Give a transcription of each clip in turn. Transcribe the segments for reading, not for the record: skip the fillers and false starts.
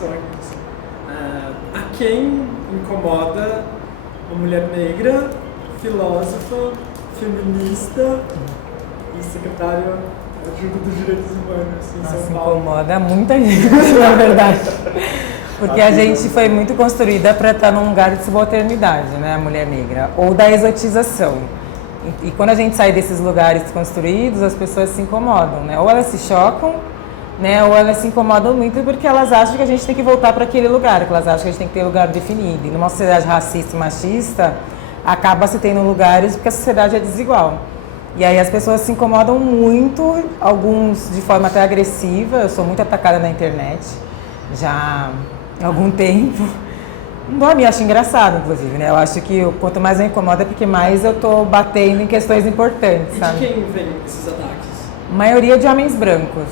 questões. A quem incomoda uma mulher negra, filósofa, feminista e secretária adjunta dos direitos humanos em São Paulo? Incomoda muita gente, na verdade. Porque a gente foi muito construída para estar num lugar de subalternidade, né, a mulher negra, ou da exotização. E quando a gente sai desses lugares construídos, as pessoas se incomodam, né? Ou elas se chocam, né? Ou elas se incomodam muito porque elas acham que a gente tem que voltar para aquele lugar, que elas acham que a gente tem que ter lugar definido. E numa sociedade racista e machista, acaba se tendo lugares porque a sociedade é desigual. E aí as pessoas se incomodam muito, alguns de forma até agressiva. Eu sou muito atacada na internet, já há algum tempo. Não me acho engraçado, inclusive, né? Eu acho que quanto mais eu incomodo é porque mais eu tô batendo em questões importantes, sabe? E de quem vem esses ataques? Maioria de homens brancos.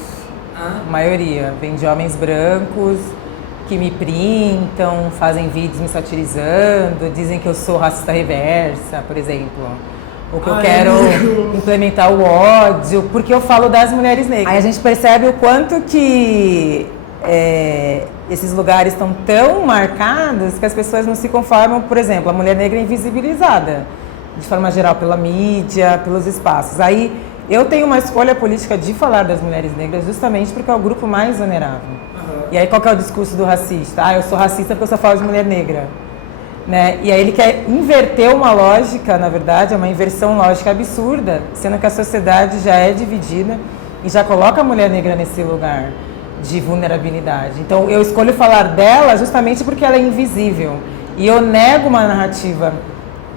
Ah. Maioria. Vem de homens brancos que me printam, fazem vídeos me satirizando, dizem que eu sou racista reversa, por exemplo. Ou que eu quero implementar o ódio, porque eu falo das mulheres negras. Aí a gente percebe o quanto que esses lugares estão tão marcados que as pessoas não se conformam. Por exemplo, a mulher negra é invisibilizada, de forma geral, pela mídia, pelos espaços. Aí eu tenho uma escolha política de falar das mulheres negras justamente porque é o grupo mais vulnerável. Uhum. E aí qual que é o discurso do racista? Eu sou racista porque eu só falo de mulher negra. Né? E aí ele quer inverter uma lógica, na verdade, é uma inversão lógica absurda, sendo que a sociedade já é dividida e já coloca a mulher negra nesse lugar de vulnerabilidade. Então eu escolho falar dela justamente porque ela é invisível. E eu nego uma narrativa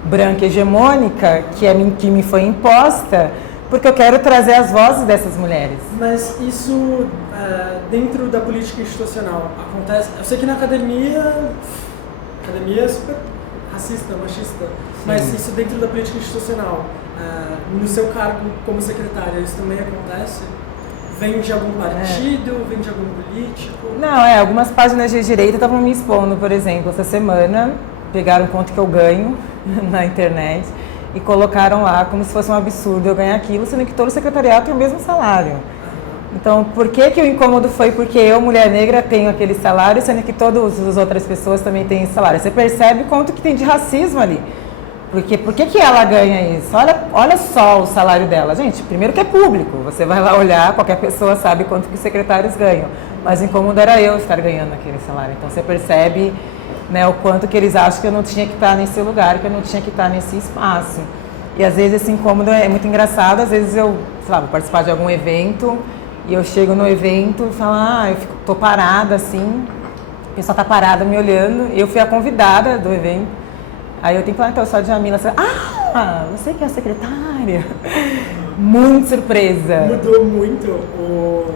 branca hegemônica que me foi imposta, porque eu quero trazer as vozes dessas mulheres. Mas isso, dentro da política institucional, acontece... Eu sei que na academia é super racista, machista, mas isso dentro da política institucional, no seu cargo como secretária, isso também acontece? Vem de algum partido, vem de algum político? Não, algumas páginas de direita estavam me expondo, por exemplo, essa semana, pegaram quanto que eu ganho na internet e colocaram lá como se fosse um absurdo eu ganhar aquilo, sendo que todo o secretariado tem o mesmo salário. Então, por que o incômodo foi porque eu, mulher negra, tenho aquele salário, sendo que todas as outras pessoas também têm esse salário? Você percebe quanto que tem de racismo ali. Porque por que ela ganha isso? Olha só o salário dela. Gente, primeiro que é público, você vai lá olhar, qualquer pessoa sabe quanto que os secretários ganham. Mas o incômodo era eu estar ganhando aquele salário. Então, você percebe, né, o quanto que eles acham que eu não tinha que estar nesse lugar, que eu não tinha que estar nesse espaço. E às vezes esse incômodo é muito engraçado, às vezes eu, sei lá, vou participar de algum evento, e eu chego no evento e falo, tô parada assim, o pessoal tá parado me olhando, eu fui a convidada do evento, aí eu tenho que falar, então eu sou a Djamila, você que é a secretária? Muito surpresa. Mudou muito o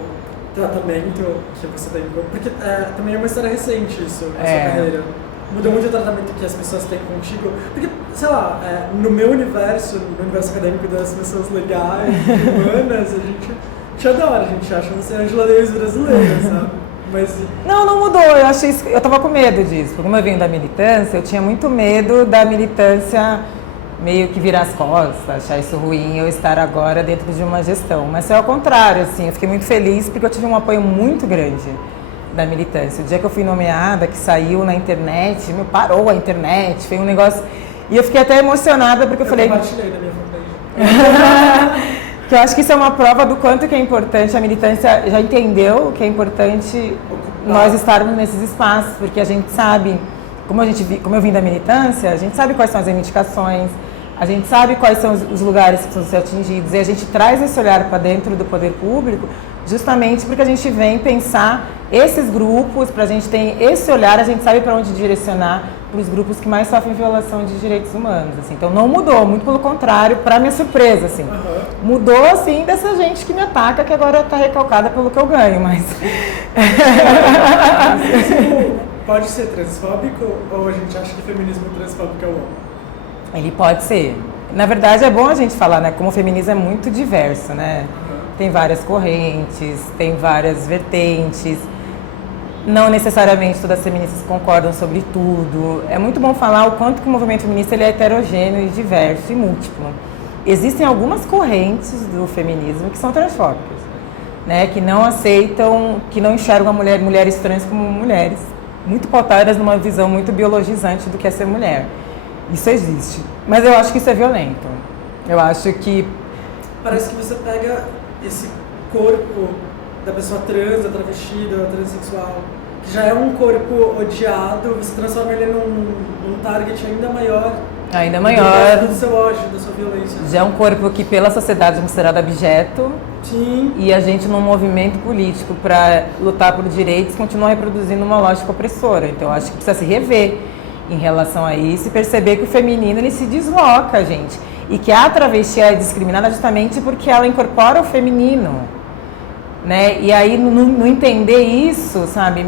tratamento que você tem, porque também é uma história recente isso, na sua carreira. Mudou muito o tratamento que as pessoas têm contigo, porque, sei lá, no meu universo, no universo acadêmico das pessoas legais, humanas, a gente te adora, a gente acha você Angela Davis brasileira, sabe? Mas... Não mudou, eu tava com medo disso, porque como eu venho da militância, eu tinha muito medo da militância meio que virar as costas, achar isso ruim, eu estar agora dentro de uma gestão. Mas foi ao contrário, assim, eu fiquei muito feliz porque eu tive um apoio muito grande da militância. O dia que eu fui nomeada, que saiu na internet, parou a internet, foi um negócio... E eu fiquei até emocionada porque eu falei... compartilhei na minha fanpage. Que eu acho que isso é uma prova do quanto que é importante, a militância já entendeu que é importante nós estarmos nesses espaços, porque a gente sabe, como eu vim da militância, a gente sabe quais são as reivindicações, a gente sabe quais são os lugares que precisam ser atingidos, e a gente traz esse olhar para dentro do poder público justamente porque a gente vem pensar esses grupos, para a gente ter esse olhar, a gente sabe para onde direcionar para os grupos que mais sofrem violação de direitos humanos. Assim. Então não mudou, muito pelo contrário, para minha surpresa. Assim. Mudou assim dessa gente que me ataca, que agora está recalcada pelo que eu ganho, mas... Pode ser transfóbico ou a gente acha que feminismo transfóbico é o homem? Ele pode ser. Na verdade é bom a gente falar, né? Como o feminismo é muito diverso, né? Tem várias correntes, tem várias vertentes. Não necessariamente todas as feministas concordam sobre tudo. É muito bom falar o quanto que o movimento feminista ele é heterogêneo e diverso e múltiplo. Existem algumas correntes do feminismo que são transfóbicas. né, que não aceitam, que não enxergam mulheres trans como mulheres, muito pautadas numa visão muito biologizante do que é ser mulher. Isso existe, mas eu acho que isso é violento. Eu acho que... Parece que você pega esse corpo da pessoa trans, da travesti, da transexual, que já é um corpo odiado, você transforma ele num target ainda maior. Ainda maior. Do seu ódio, da sua violência. Já é um corpo que pela sociedade é considerado objeto. Sim. E a gente, num movimento político para lutar por direitos, continua reproduzindo uma lógica opressora. Então, acho que precisa se rever em relação a isso e perceber que o feminino ele se desloca, gente. E que a travesti é discriminada justamente porque ela incorpora o feminino. Né? E aí, no entender isso, sabe,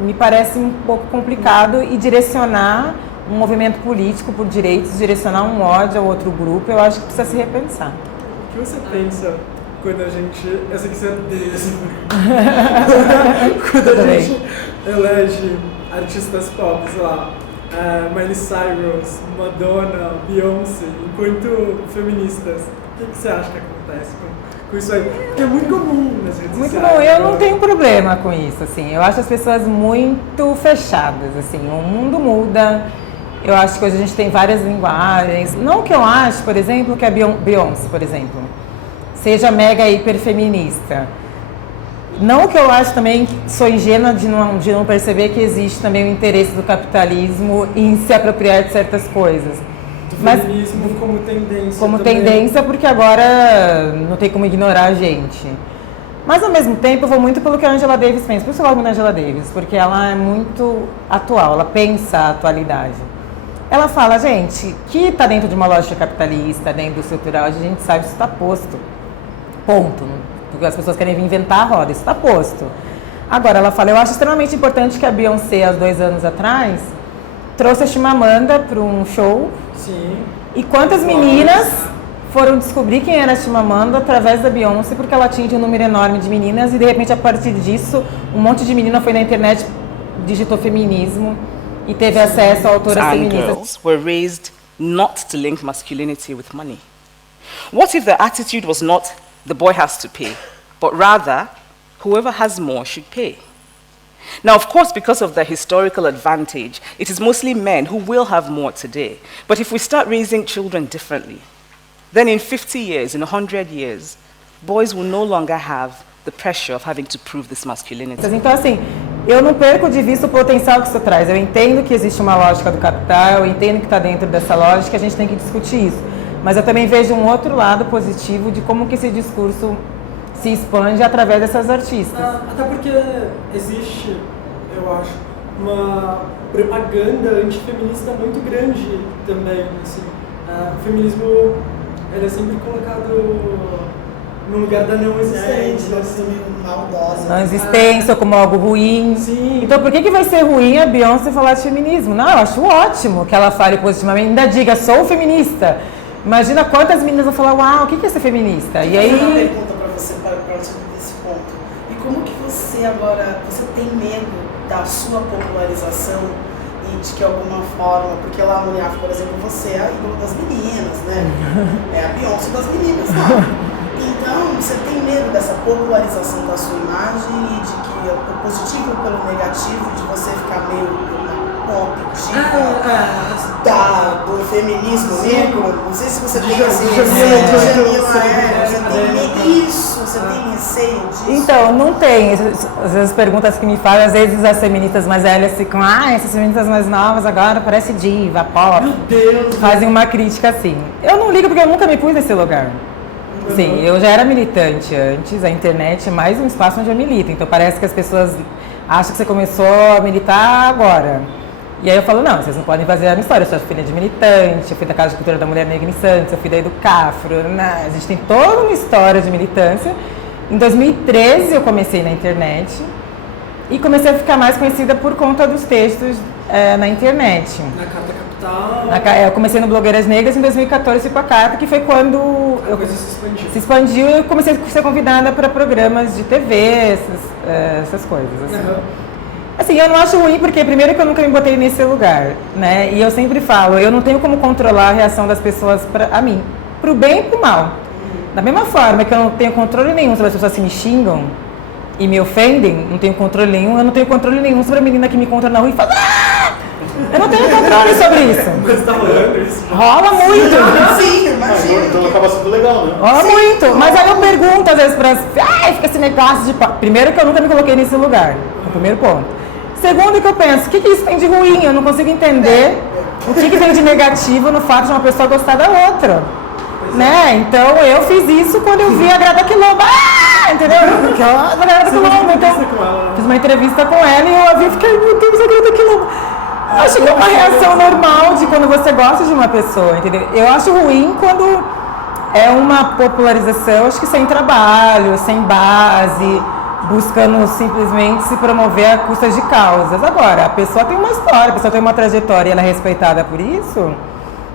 me parece um pouco complicado e direcionar um movimento político por direitos, direcionar um ódio ao outro grupo, eu acho que precisa se repensar. O que você pensa quando a gente... Eu sei que você odeia assim. Quando a gente elege artistas pop, sei lá, Miley Cyrus, Madonna, Beyoncé, enquanto feministas, o que você acha que acontece com isso aí? Porque é muito comum nas redes sociais. Muito bom, eu não tenho problema com isso, assim. Eu acho as pessoas muito fechadas, assim. O mundo muda. Eu acho que hoje a gente tem várias linguagens. Não que eu acho, por exemplo, que a Beyoncé, por exemplo, seja mega hiperfeminista. Não que eu acho também, sou ingênua de não perceber que existe também o interesse do capitalismo em se apropriar de certas coisas. Do feminismo como tendência. Como também. tendência, porque agora não tem como ignorar a gente. Mas, ao mesmo tempo, eu vou muito pelo que a Angela Davis pensa. Por isso eu gosto muito da Angela Davis, porque ela é muito atual, ela pensa a atualidade. Ela fala, gente, que está dentro de uma lógica capitalista, dentro do estrutural, a gente sabe que isso está posto. Ponto. Porque as pessoas querem vir inventar a roda, isso está posto. Agora, ela fala, eu acho extremamente importante que a Beyoncé, há 2 anos atrás, trouxe a Chimamanda para um show. Sim. E quantas meninas foram descobrir quem era a Chimamanda através da Beyoncé, porque ela atinge um número enorme de meninas e, de repente, a partir disso, um monte de menina foi na internet, digitou feminismo e teve acesso a autoras feministas. Girls were raised not to link masculinity with money. What if the attitude was not the boy has to pay, but rather whoever has more should pay? Now, of course, because of the historical advantage, it is mostly men who will have more today. But if we start raising children differently, then in 50 years, in 100 years, boys will no longer have the pressure of having to prove this masculinity. Então, assim, eu não perco de vista o potencial que isso traz. Eu entendo que existe uma lógica do capital, eu entendo que está dentro dessa lógica, a gente tem que discutir isso. Mas eu também vejo um outro lado positivo de como que esse discurso se expande através dessas artistas. Até porque existe, eu acho, uma propaganda antifeminista muito grande também. Assim. O feminismo ele é sempre colocado no lugar da não existência. Não existência, como algo ruim. Sim. Então por que vai ser ruim a Beyoncé falar de feminismo? Não, eu acho ótimo que ela fale positivamente, ainda diga, sou feminista. Imagina quantas meninas vão falar, uau, o que é ser feminista? E aí... uma pergunta para você, sobre esse ponto. E como que você agora, você tem medo da sua popularização e de que alguma forma, porque lá no Uniaf, por exemplo, você é a ídolo das meninas, né? É a Beyoncé das meninas, não? Então, você tem medo dessa popularização da sua imagem e de que o positivo pelo negativo, de você ficar meio pop, do feminismo negro, não sei se você tem esse você tem receio disso? Então, não tem. As perguntas que me fazem, às vezes as feministas mais velhas ficam, essas feministas mais novas agora parece diva, pop. Meu Deus! Fazem uma crítica assim. Eu não ligo porque eu nunca me pus nesse lugar. Sim, eu já era militante antes, a internet é mais um espaço onde eu milito, então parece que as pessoas acham que você começou a militar agora. E aí eu falo, não, vocês não podem fazer a minha história, eu sou filha de militante, eu fui da Casa de Cultura da Mulher Negra em Santos, eu fui da Educafro, a gente tem toda uma história de militância. Em 2013 eu comecei na internet e comecei a ficar mais conhecida por conta dos textos na internet. Na Carta Capital. Eu comecei no Blogueiras Negras, em 2014 fui para a Carta, que foi quando a coisa se expandiu e eu comecei a ser convidada para programas de TV, essas coisas. Assim. Uhum. Assim, eu não acho ruim porque primeiro que eu nunca me botei nesse lugar, né? E eu sempre falo, eu não tenho como controlar a reação das pessoas a mim, pro bem e pro mal. Da mesma forma que eu não tenho controle nenhum sobre as pessoas que me xingam e me ofendem, não tenho controle nenhum, eu não tenho controle nenhum sobre a menina que me encontra na rua e fala "Ah!". Eu não tenho controle sobre isso. Mas tá rolando isso? Rola muito. Sim, imagina. Então acaba sendo legal, né? Rola muito. Mas aí eu pergunto às vezes pra... Ai, fica esse negócio de... Primeiro que eu nunca me coloquei nesse lugar. É o primeiro ponto. Segundo que eu penso, o que isso tem de ruim? Eu não consigo entender o que tem de negativo no fato de uma pessoa gostar da outra. Né? Então eu fiz isso quando eu vi a Grada Quilombo. Ah! Entendeu? Porque eu a Grada Quilombo. Então, fiz uma entrevista com ela e eu a vi e fiquei, meu Deus, a Grada Quilombo. Acho que é uma reação normal de quando você gosta de uma pessoa, entendeu? Eu acho ruim quando é uma popularização, acho que sem trabalho, sem base, buscando simplesmente se promover a custas de causas. Agora, a pessoa tem uma história, a pessoa tem uma trajetória e ela é respeitada por isso,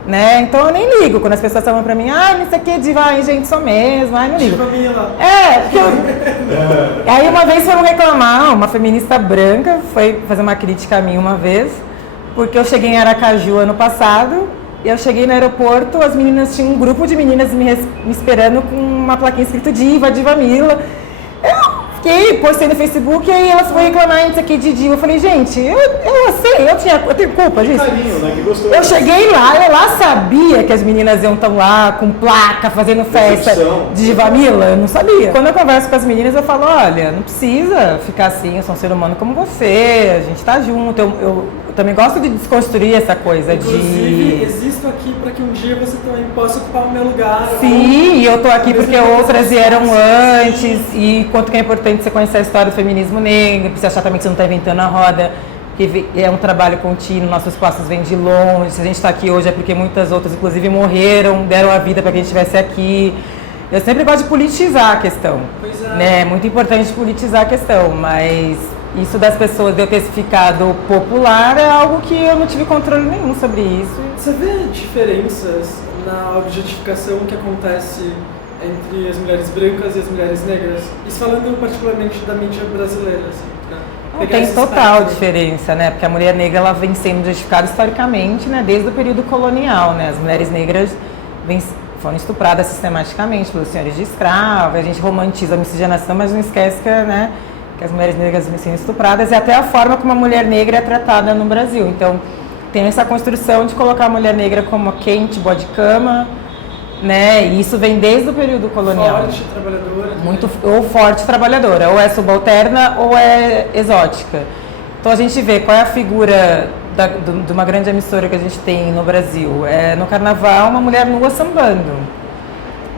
né? Então eu nem ligo quando as pessoas falam pra mim, ai, não sei o que, diva, ai, gente, sou mesmo, ai, não ligo. Porque Aí uma vez foram reclamar, uma feminista branca foi fazer uma crítica a mim uma vez, porque eu cheguei em Aracaju ano passado, e eu cheguei no aeroporto, as meninas tinham um grupo de meninas me esperando com uma plaquinha escrito Diva, Diva Mila. Eu fiquei, postei no Facebook, e aí elas foram reclamar isso aqui de diva. Eu falei, gente, eu tenho culpa disso. Carinho, né? Que gostoso. Eu cheguei lá, eu lá sabia que as meninas iam estar lá com placa, fazendo festa de Diva Mila, eu não sabia. Quando eu converso com as meninas, eu falo, olha, não precisa ficar assim, eu sou um ser humano como você, a gente tá junto, eu também gosto de desconstruir essa coisa. Inclusive, existo aqui para que um dia você também possa ocupar o meu lugar. Sim, e eu tô aqui porque outras vieram antes, e quanto que é importante você conhecer a história do feminismo negro, você achar também que você não está inventando a roda, que é um trabalho contínuo, nossos passos vêm de longe, se a gente está aqui hoje é porque muitas outras, inclusive, morreram, deram a vida para que a gente estivesse aqui. Eu sempre gosto de politizar a questão, né? É muito importante politizar a questão, mas isso das pessoas de eu ter ficado popular é algo que eu não tive controle nenhum sobre isso. Você vê diferenças na objetificação que acontece entre as mulheres brancas e as mulheres negras? Isso falando particularmente da mídia brasileira, assim, tem total diferença, né? Porque a mulher negra ela vem sendo objetificada historicamente, né? Desde o período colonial, né? As mulheres negras foram estupradas sistematicamente pelos senhores de escravo, a gente romantiza a miscigenação, mas não esquece que, né, que as mulheres negras vêm sendo estupradas e até a forma como a mulher negra é tratada no Brasil. Então, tem essa construção de colocar a mulher negra como quente, boa de cama, né? E isso vem desde o período colonial. Forte, trabalhadora. Muito, ou forte trabalhadora, ou é subalterna ou é exótica. Então a gente vê qual é a figura de uma grande emissora que a gente tem no Brasil. É no carnaval uma mulher nua sambando.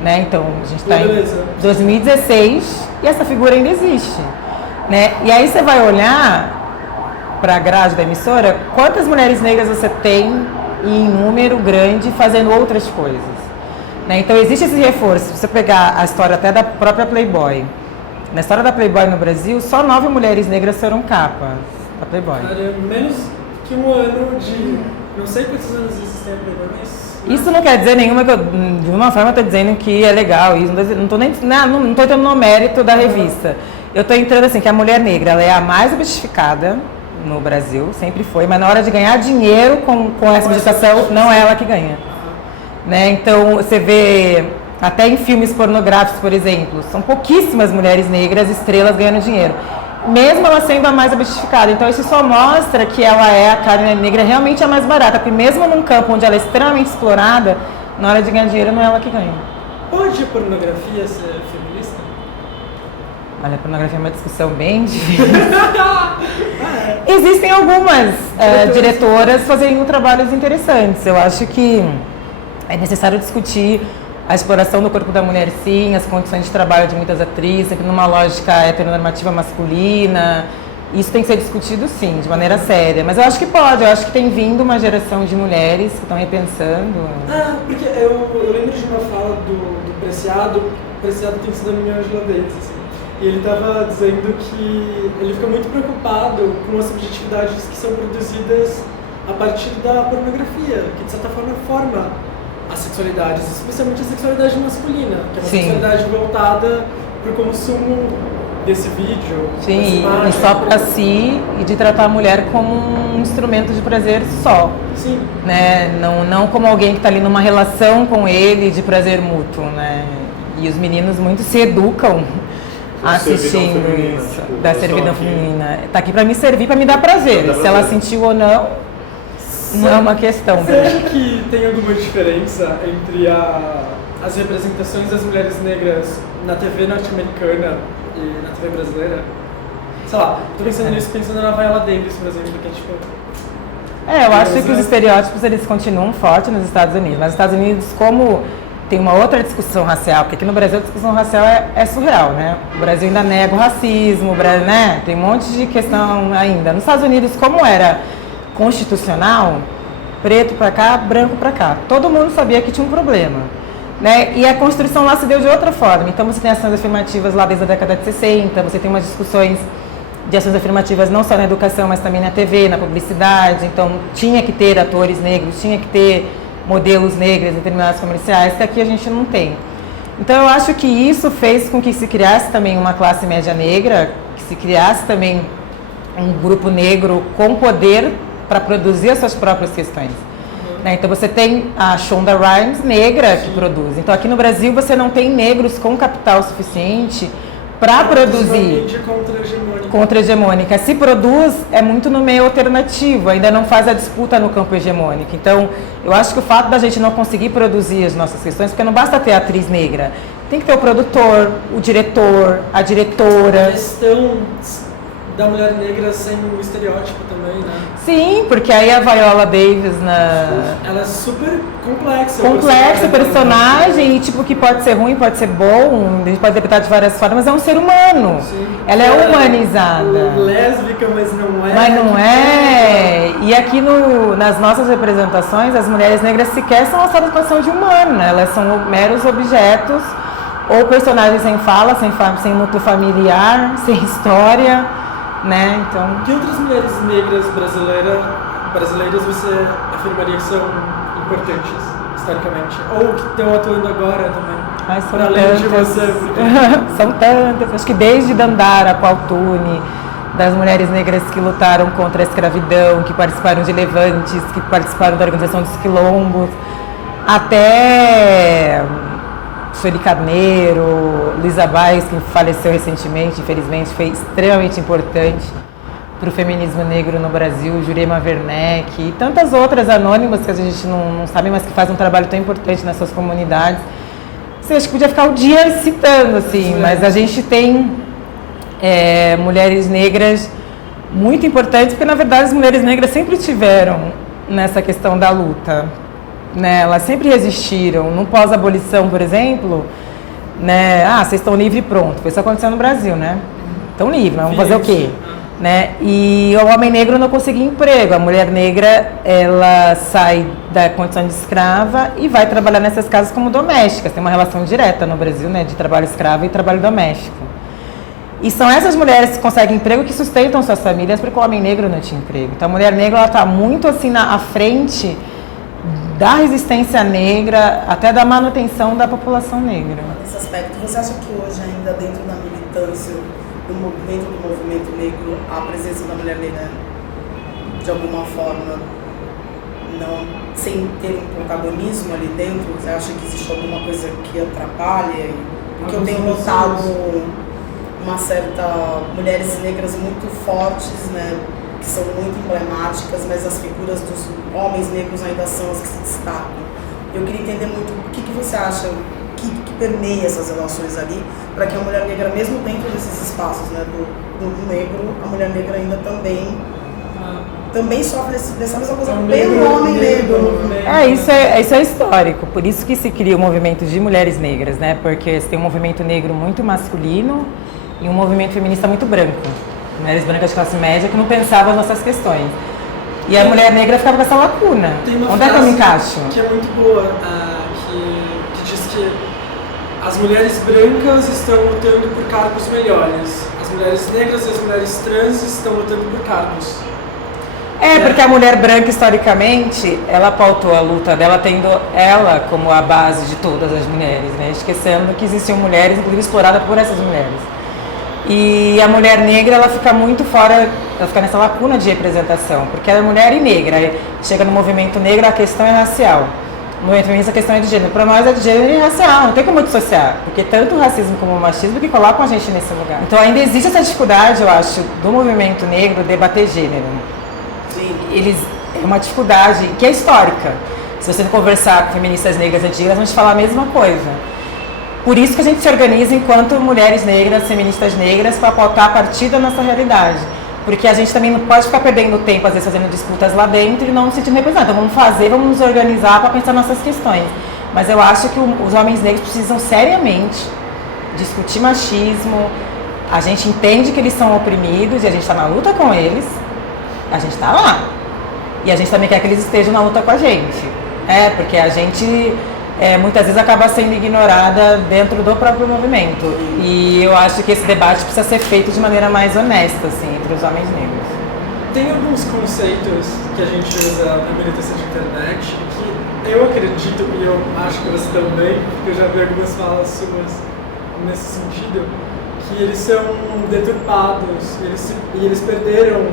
Né? Então a gente está em 2016 e essa figura ainda existe. Né? E aí você vai olhar para a grade da emissora, quantas mulheres negras você tem em número grande fazendo outras coisas. Né? Então existe esse reforço. Se você pegar a história até da própria Playboy, na história da Playboy no Brasil, só 9 mulheres negras foram capa da Playboy. Cara, menos que um ano de... Não sei quantos anos existem a Playboy, mas... Isso não quer dizer nenhuma que eu, de uma forma, eu estou dizendo que é legal. Isso, não estou entrando no mérito da revista. Eu estou entrando assim, que a mulher negra ela é a mais objetificada no Brasil, sempre foi, mas na hora de ganhar dinheiro com essa objetificação, não é ela que ganha. Né? Então, você vê, até em filmes pornográficos, por exemplo, são pouquíssimas mulheres negras, estrelas, ganhando dinheiro. Mesmo ela sendo a mais objetificada. Então, isso só mostra que ela é, a carne negra, realmente a mais barata. Porque mesmo num campo onde ela é extremamente explorada, na hora de ganhar dinheiro, não é ela que ganha. Pode a pornografia ser feminista? Olha, a pornografia é uma discussão bem difícil. Existem algumas diretoras fazendo trabalhos interessantes. Eu acho que é necessário discutir a exploração do corpo da mulher, sim, as condições de trabalho de muitas atrizes, sempre numa lógica heteronormativa masculina. Isso tem que ser discutido, sim, de maneira séria. Mas eu acho que pode, eu acho que tem vindo uma geração de mulheres que estão repensando. Porque eu lembro de uma fala do Preciado. O Preciado tem sido a minha Angela Davis, assim. E ele estava dizendo que ele fica muito preocupado com as subjetividades que são produzidas a partir da pornografia, que de certa forma forma as sexualidades, especialmente a sexualidade masculina, que é uma sexualidade voltada para o consumo desse vídeo. Sim, e só para si, e de tratar a mulher como um instrumento de prazer só. Sim. Né? Não como alguém que está ali numa relação com ele de prazer mútuo, né? E os meninos muito se educam assistindo feminina, isso, tipo, da servidão feminina. Tá aqui pra me servir, pra me dar prazer. Se ela sentiu ou não, não é uma questão. Você acha que tem alguma diferença entre as representações das mulheres negras na TV norte-americana e na TV brasileira? Sei lá, tô pensando nisso, pensando na Viola Davis, por exemplo, que é tipo... Eu acho que os estereótipos eles continuam fortes nos Estados Unidos, mas nos Estados Unidos, como tem uma outra discussão racial, porque aqui no Brasil a discussão racial é surreal, né? O Brasil ainda nega o racismo, né? Tem um monte de questão ainda. Nos Estados Unidos, como era constitucional, preto pra cá, branco pra cá, todo mundo sabia que tinha um problema, né? E a construção lá se deu de outra forma. Então você tem ações afirmativas lá desde a década de 60, você tem umas discussões de ações afirmativas não só na educação, mas também na TV, na publicidade. Então tinha que ter atores negros, tinha que ter modelos negros em determinados comerciais, que aqui a gente não tem. Então eu acho que isso fez com que se criasse também uma classe média negra, que se criasse também um grupo negro com poder para produzir as suas próprias questões. Né? Então você tem a Shonda Rhimes negra que produz. Então aqui no Brasil você não tem negros com capital suficiente para produzir. Contra-hegemônica. Se produz, é muito no meio alternativo, ainda não faz a disputa no campo hegemônico. Então, eu acho que o fato da gente não conseguir produzir as nossas questões, porque não basta ter a atriz negra, tem que ter o produtor, o diretor, a diretora. A questão da mulher negra sendo um estereótipo também, né? Sim, porque aí a Viola Davis ela é super complexa. Complexa, personagem, e tipo, que pode ser ruim, pode ser bom, a gente pode interpretar de várias formas, mas é um ser humano. Sim. Ela é humanizada. Lésbica, mas não é. Mas não é. E aqui nas nossas representações, as mulheres negras sequer são mostradas com a condição de humano, né? Elas são meros objetos, ou personagens sem fala, sem núcleo familiar, sem história. Né? Então... Que outras mulheres negras brasileiras você afirmaria que são importantes, historicamente? Ou que estão atuando agora também? Ai, são para além de você? Porque... São tantas. Acho que desde Dandara Qualtuni, das mulheres negras que lutaram contra a escravidão, que participaram de levantes, que participaram da organização dos quilombos, até... Sueli Carneiro, Luísa Baez, que faleceu recentemente, infelizmente, foi extremamente importante para o feminismo negro no Brasil, Jurema Werneck e tantas outras anônimas que a gente não sabe, mas que fazem um trabalho tão importante nas suas comunidades. Assim, acho que podia ficar o dia citando, assim, mas a gente tem mulheres negras muito importantes, porque na verdade as mulheres negras sempre tiveram nessa questão da luta. Né, elas sempre resistiram. No pós-abolição, por exemplo, né, vocês estão livres e pronto. Isso aconteceu no Brasil, né? Estão livres, mas vamos fazer o quê? Né? E o homem negro não conseguia emprego. A mulher negra, ela sai da condição de escrava e vai trabalhar nessas casas como domésticas. Tem uma relação direta no Brasil, né, de trabalho escravo e trabalho doméstico. E são essas mulheres que conseguem emprego que sustentam suas famílias, porque o homem negro não tinha emprego. Então a mulher negra está muito assim à frente da resistência negra, até da manutenção da população negra. Nesse aspecto, você acha que hoje ainda dentro da militância, dentro do movimento negro, a presença da mulher negra, de alguma forma, não, sem ter um protagonismo ali dentro, você acha que existe alguma coisa que atrapalha? Porque eu tenho notado uma certa... mulheres negras muito fortes, né? Que são muito emblemáticas, mas as figuras dos homens negros ainda são as que se destacam. Eu queria entender muito o que você acha que permeia essas relações ali, para que a mulher negra, mesmo dentro desses espaços, né, do negro, a mulher negra ainda também sofre dessa mesma coisa pelo homem negro. Isso é histórico, por isso que se cria o movimento de mulheres negras, né? Porque você tem um movimento negro muito masculino e um movimento feminista muito branco. Mulheres brancas de classe média que não pensavam as nossas questões. E a mulher negra ficava com essa lacuna. Onde é que eu me encaixo? Que é muito boa, que diz que as mulheres brancas estão lutando por cargos melhores. As mulheres negras e as mulheres trans estão lutando por cargos. Porque a mulher branca, historicamente, ela pautou a luta dela tendo ela como a base de todas as mulheres, né? Esquecendo que existiam mulheres, inclusive exploradas por essas mulheres. E a mulher negra, ela fica muito fora, ela fica nessa lacuna de representação, porque ela é mulher e negra. Chega no movimento negro, a questão é racial. no movimento feminista a questão é de gênero. Para nós é de gênero e racial, não tem como dissociar, porque tanto o racismo como o machismo que colocam a gente nesse lugar. Então ainda existe essa dificuldade, eu acho, do movimento negro debater gênero. Sim. É uma dificuldade que é histórica. Se você conversar com feministas negras antigas, elas vão te falar a mesma coisa. Por isso que a gente se organiza enquanto mulheres negras, feministas negras, para pautar a partir da nossa realidade. Porque a gente também não pode ficar perdendo tempo, às vezes, fazendo disputas lá dentro e não se sentindo representados. Então vamos nos organizar para pensar nossas questões. Mas eu acho que os homens negros precisam seriamente discutir machismo. A gente entende que eles são oprimidos e a gente está na luta com eles. A gente está lá. E a gente também quer que eles estejam na luta com a gente. Porque a gente muitas vezes acaba sendo ignorada dentro do próprio movimento. E eu acho que esse debate precisa ser feito de maneira mais honesta, assim, entre os homens negros. Tem alguns conceitos que a gente usa na militância de internet que eu acredito, e eu acho que você também, porque eu já vi algumas falas suas nesse sentido, que eles são deturpados, e eles perderam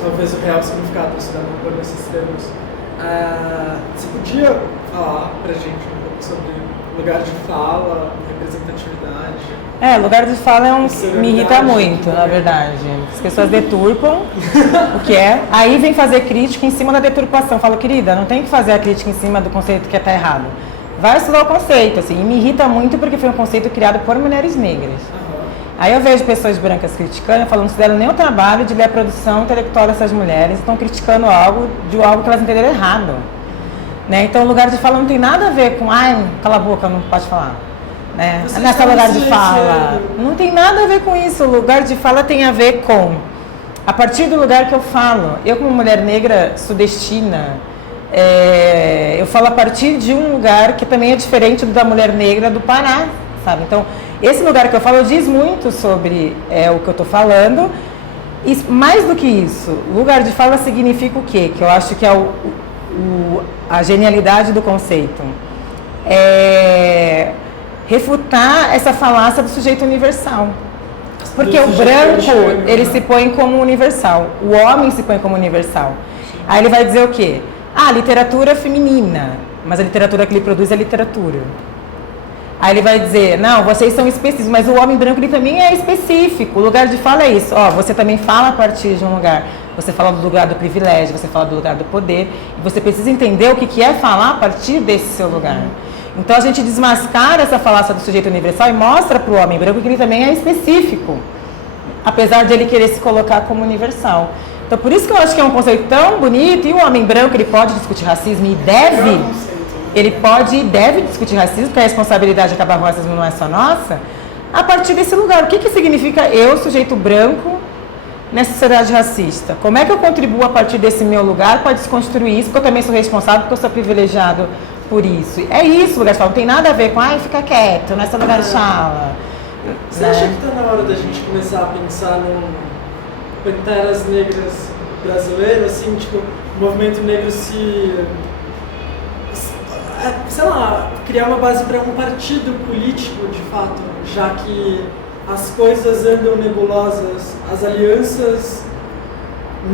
talvez o real significado se dá por nesses termos. Você podia falar pra gente um pouco sobre lugar de fala, representatividade? Lugar de fala me irrita muito, na verdade. As pessoas deturpam o que é, aí vem fazer crítica em cima da deturpação. Falo, querida, não tem que fazer a crítica em cima do conceito que tá errado. Vai estudar o conceito, assim, e me irrita muito porque foi um conceito criado por mulheres negras. Aí eu vejo pessoas brancas criticando, falando que não se deram nem o trabalho de ler a produção intelectual dessas mulheres, estão criticando algo que elas entenderam errado. Né? Então o lugar de fala não tem nada a ver com, cala a boca, não pode falar. Né? Nessa lugar de fala. Não tem nada a ver com isso. O lugar de fala tem a ver com, a partir do lugar que eu falo. Eu, como mulher negra sudestina, eu falo a partir de um lugar que também é diferente do da mulher negra do Pará, sabe? Então, esse lugar que eu falo diz muito sobre o que eu estou falando. E mais do que isso, lugar de fala significa o quê? Que eu acho que é a genialidade do conceito. Refutar essa falácia do sujeito universal. Porque o branco, ele se põe como universal. O homem se põe como universal. Aí ele vai dizer o quê? Literatura feminina. Mas a literatura que ele produz é literatura. Aí ele vai dizer, não, vocês são específicos, mas o homem branco ele também é específico. O lugar de fala é isso. Você também fala a partir de um lugar. Você fala do lugar do privilégio, você fala do lugar do poder. E você precisa entender o que é falar a partir desse seu lugar. Então a gente desmascara essa falácia do sujeito universal e mostra para o homem branco que ele também é específico. Apesar de ele querer se colocar como universal. Então por isso que eu acho que é um conceito tão bonito. E o homem branco ele pode discutir racismo e deve. Ele pode e deve discutir racismo, porque a responsabilidade de acabar com o racismo não é só nossa, a partir desse lugar. O que significa eu, sujeito branco, nessa sociedade racista? Como é que eu contribuo a partir desse meu lugar para desconstruir isso? Porque eu também sou responsável, porque eu sou privilegiado por isso. É isso, lugar de fala. Não tem nada a ver com, fica quieto, nessa lugar de fala. Você acha que está na hora da gente começar a pensar num Panteras Negras brasileiro, assim, tipo, o movimento negro sei lá, criar uma base para um partido político, de fato, já que as coisas andam nebulosas, as alianças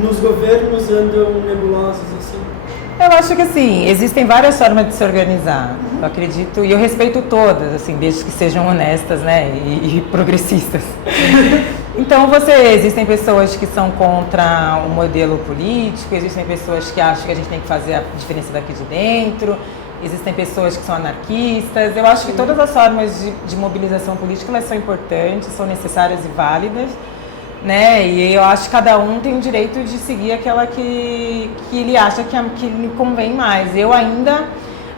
nos governos andam nebulosas, assim? Eu acho que, assim, existem várias formas de se organizar. Eu acredito, e eu respeito todas, assim, desde que sejam honestas, né, e progressistas. Então, existem pessoas que são contra o modelo político, existem pessoas que acham que a gente tem que fazer a diferença daqui de dentro, existem pessoas que são anarquistas. Eu acho que todas as formas de mobilização política elas são importantes, são necessárias e válidas, né? E eu acho que cada um tem o direito de seguir aquela que ele acha que lhe convém mais. Eu ainda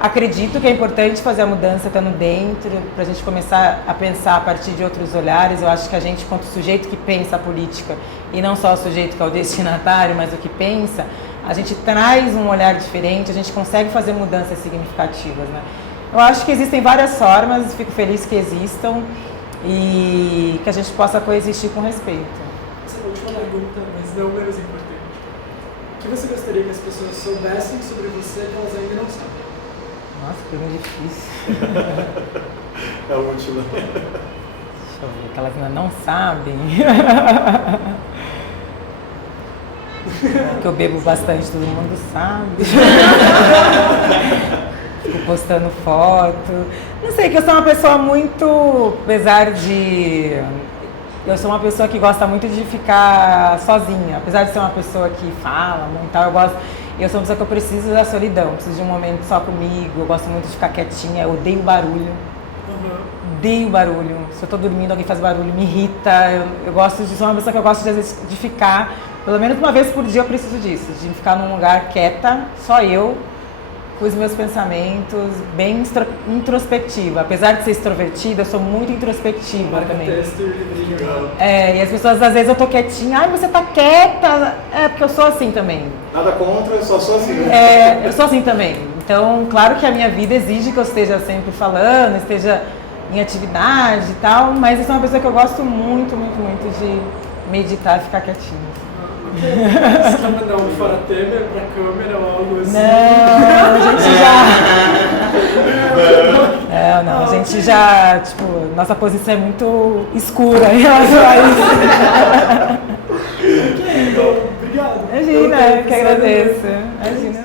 acredito que é importante fazer a mudança estando dentro, para a gente começar a pensar a partir de outros olhares. Eu acho que a gente, quanto sujeito que pensa a política, e não só o sujeito que é o destinatário, mas o que pensa, a gente traz um olhar diferente, a gente consegue fazer mudanças significativas, né? Eu acho que existem várias formas, fico feliz que existam e que a gente possa coexistir com respeito. Essa é a última pergunta, mas não menos importante. O que você gostaria que as pessoas soubessem sobre você que elas ainda não sabem? Nossa, que pergunta difícil. É a última. Deixa eu ver, que elas ainda não sabem. Que eu bebo bastante, todo mundo sabe. Fico postando foto. Não sei, que eu sou uma pessoa muito, apesar de... Eu sou uma pessoa que gosta muito de ficar sozinha. Apesar de ser uma pessoa que fala muito, eu sou uma pessoa que eu preciso da solidão, preciso de um momento só comigo. Eu gosto muito de ficar quietinha, eu odeio barulho. Odeio barulho. Se eu tô dormindo, alguém faz barulho, me irrita. Eu gosto de... Sou uma pessoa que eu gosto de ficar, pelo menos uma vez por dia eu preciso disso, de ficar num lugar quieta, só eu, com os meus pensamentos, bem introspectiva. Apesar de ser extrovertida, eu sou muito introspectiva também. Texto e livrinho. E as pessoas, às vezes, eu tô quietinha. Ai, você tá quieta. É, porque eu sou assim também. Nada contra, eu só sou assim. Né? Eu sou assim também. Então, claro que a minha vida exige que eu esteja sempre falando, esteja em atividade e tal, mas eu sou uma pessoa que eu gosto muito, muito, muito de meditar e ficar quietinha. Você quer mandar um fora Temer pra câmera ou algo assim? Não, a gente já... tipo, nossa posição é muito escura em relação a isso. Ok, então, obrigado. Imagina, eu que agradeço. Imagina.